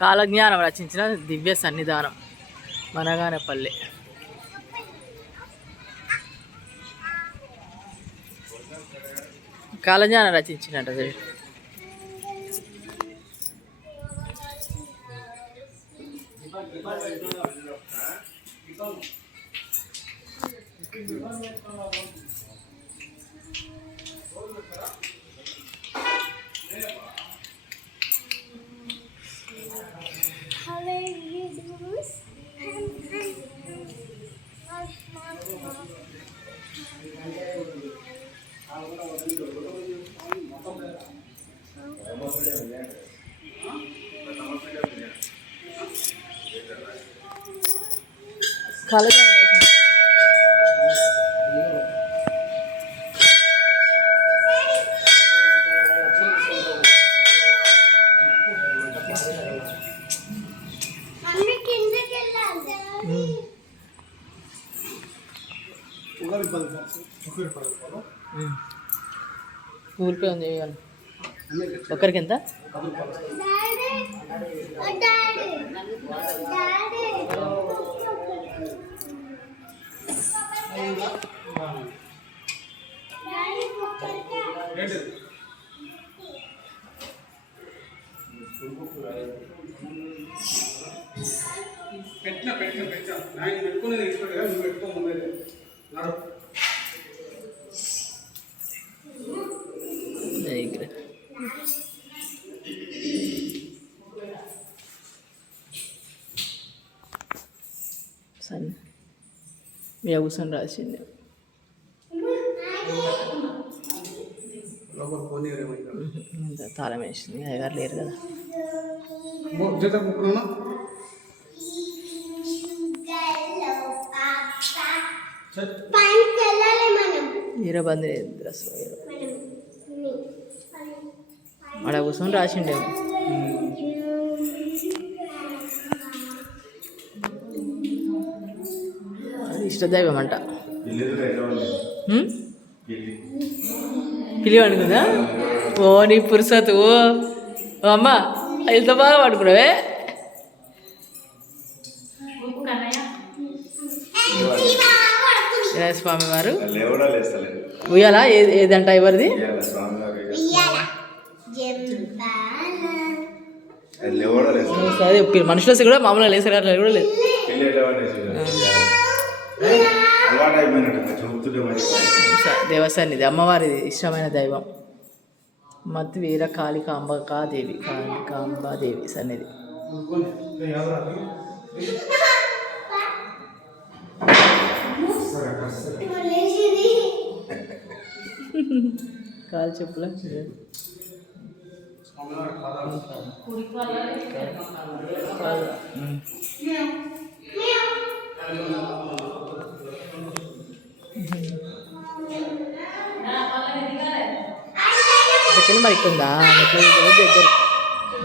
కాలజ్ఞానం రచించిన దివ్య సన్నిధానం మనగానపల్లి. కాలజ్ఞానం రచించినట్టు కాలజ్ఞానం రచించిన మమ్మీ గూగుల్ పే ఉంది చేయాలి ఒకరికి ఎంత Thank you. పెట్టినా పెట్టినా పెట్టినా. ఆయన పెట్టుకునేది కదా నువ్వు పెట్టుకో మొబైల్ నడు సరే. మీ రాసింది. తాళం వేసింది. అయ్యగారు లేరు కదా. అసలు మనం. ఆడ కూర్చొని రాసిండేమో అది ఇష్టదైవం అంట హ్మ్? పిల్లి పడుకుందా ఓ నీ పురుసతు ఓ ఓ అమ్మ ఎంత బాగా పడుకున్నావే? వినాయక స్వామి వారు? లేవడా లేస్తలేదు ఉయ్యాలా? ఏ ఏదంట ఎవరిది? మనుషులు వస్తే కూడా మామూలుగా లేసారు అట్లా కూడా లేదు పెళ్ళి ఎట్లా అలవాటు అయిపోయినట్టు చూపుతుంటే మరి. స- దేవసన్నిధి అమ్మవారి ఇష్టమైన దైవం. మత్ వీర కాళికాంబకాదేవి కాళికాంబాదేవి సన్నిధి. కాలు చెప్పుల? ఇట్లకెళ్ళి మరి ఇక్కడ ఉందా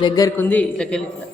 దగ్గరకు ఉంది ఇట్లకెళ్ళి ఇట్లా